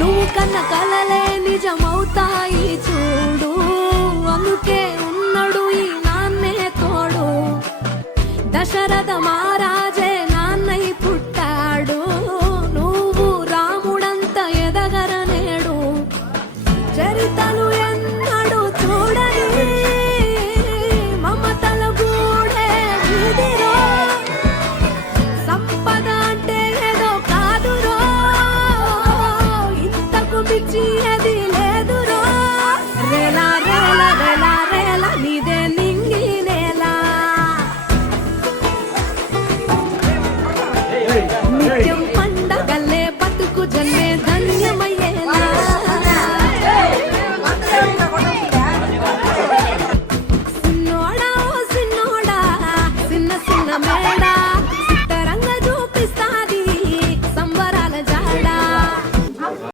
నువ్వు కన్న కలలే నిజమవుతాయి చూడు, అందుకే ఉన్నాడు ఈ నాన్నే తోడు. దశరథ మహారాజే నాన్నై పుట్టాడు, నువ్వు రాముడంత ఎదగరనేడు. చరితలు ఎన్నడు చూడని మమతల గూడే వీధిరో, సంపద అంటే ఏదో కాదురో, ఇంతకు మించి అది